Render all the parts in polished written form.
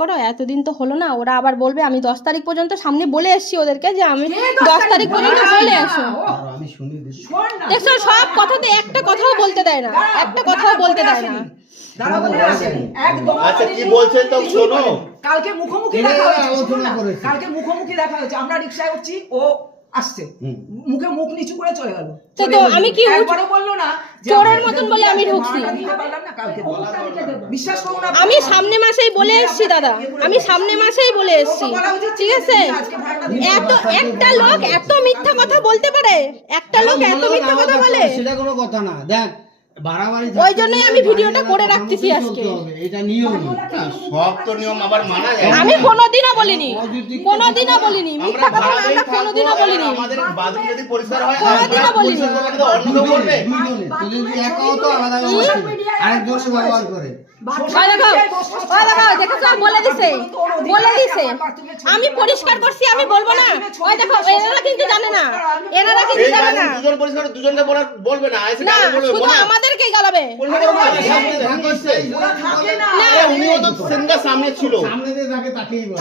করো, এতদিন তো হলো না, ওরা আবার বলবে আমি 10 তারিখ পর্যন্ত সামনে বলে এসেছি ওদেরকে যে আমি 10 তারিখ পর্যন্ত বলে আসো। দেখছো সব কথাতে একটা কথাও বলতে দেয় না, একটা কথাও বলতে দেয় না। আচ্ছা কি বলছেন তো শোনো। কালকে মুখোমুখি দেখা হয়েছে, কালকে মুখোমুখি দেখা হয়েছে, আমরা রিকশায় উঠছি, ও আসছে, মুখে মুখ নিচু করে চলে গেল। তো আমি কি একবারও বললো না চোরের মতন বলে আমি ঢুকছি? বিশ্বাস করুন, আমি সামনে মাসেই বলে এসেছি দাদা, আমি সামনে মাসেই বলে এসেছি, ঠিক আছে? এত একটা লোক এত মিথ্যা কথা বলতে পারে, একটা লোক এত মিথ্যা কথা বলে, সেটা কোনো কথা না। দেখ ওই জন্যই আমি ভিডিওটা করে রাখতেছি আজকে। এটা নিয়ম, সব তো নিয়ম আবার মানা যায়। আমি কোনোদিনও বলিনি, কোনোদিনও বলিনি মিথ্যা কথা, আমরা কোনোদিনও বলিনি, আমাদের বাদুন যদি পরিষ্কার হয় কোনোদিনও বলিনি। অন্য কেউ বলবে দুজনে একাও তো আলাদা আরেকজন ব্যবহার করে। বলে দিছে, আমি পরিষ্কার করছি, আমি বলবো না? ওই দেখো এনারা কিন্তু জানে না, এনারা কিন্তু জানে না। দুজন পরিষ্কার দুজনকে বলবে না, না শুধু আমাদেরকেই গালাবে। উনিও তো সেন্টার সামনে ছিল, সামনে দিয়ে তাকে তাকিয়ে বলে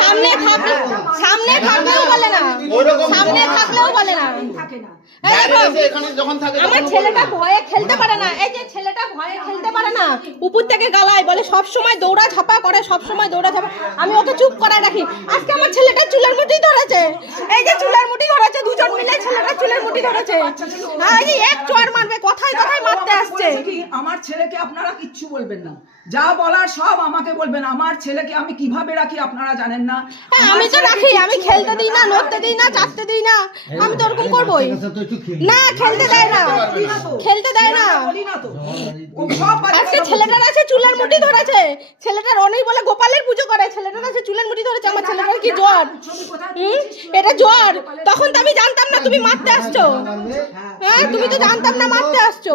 সামনে থাকলেও বলে না, সামনে থাকলেও বলে না। আমার ছেলেটা ভয়ে খেলতে পারে না, এই যে ছেলেটা ভয়ে খেলতে পারে না, উপর থেকে গালায় বলে, সব সময় দৌড়া ঝাপা করে, সব সময় দৌড়া ঝাপা। আমি ওকে চুপ করায় রাখি। আজকে আমার ছেলেটা চুলের মুঠি ধরেছে, এই যে চুলের মুঠি ধরেছে, দুজন মিলে ছেলেটা চুলের মুঠি ধরেছে, আর এই যে এক চড় মারবে, কথায় কথায় মারতে আসছে। আমার ছেলেকে আপনারা কিচ্ছু বলবেন না, যা বলার সব আমাকে বলবেন। আমার ছেলেকে আমি কিভাবে রাখি আপনারা জানেন না। আমি তো রাখি, আমি খেলতে দিই না, নড়তে দিই না, চাটতে দিই না, আমি তো ওরকম করবোই না। খেলতে দেয় না, খেলতে দেয় না। আজকে ছেলেটার আছে চুলের মুঠি ধরেছে, ছেলেটার অনেক বলে গোপালের পুজো করে, ছেলেটার আছে চুলের মুঠি ধরেছে। আমার ছেলেটার কি জ্বর? এটা জ্বর? তখন তো আমি জানতাম না তুমি মারতে আসছো। হ্যাঁ তুমি তো জানতাম না মারতে আসছো।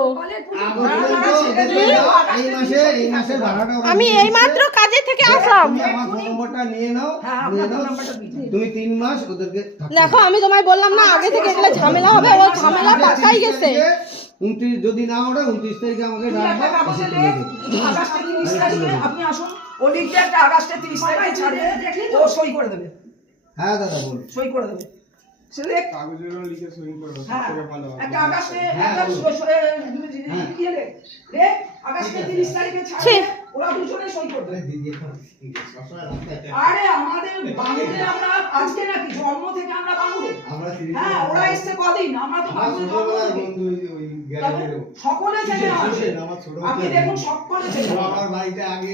আমি এই মাত্র কাজে থেকে আসলাম। তুমি 3 মাস ওদেরকে দেখো আমি তোমায় বললাম না আগে থেকে এগুলো ঝামেলা হবে, ও ঝামেলা পাকাই গেছে। 29 যদি না ওঠে 29 তারিখে আমাকে ডাকবা, আপনি আসুন, ও লিখতে একটা আগস্টে 30 তারিখে ছাড়বে, ও সই করে দেবে। হ্যাঁ দাদা বল, সই করে দেবে। সেটা কাগজেরও লিখে সই করবে, হ্যাঁ সবথেকে ভালো হবে। একটা আগস্টে একটা কি রে আগস্টে 30 তারিখে ছাড়বে, ওরা দুজনে সই করে দেবে। আরে আমাদের বাঙুরে আমরা আজকে নাকি জন্ম থেকে আমরা বাঙুরে, হ্যাঁ ওরা এসে কদিন, আমরা তো বাঙুরে সকলে চেনে, আপনি দেখুন সকলে চেনে। আমার বাড়িতে আগে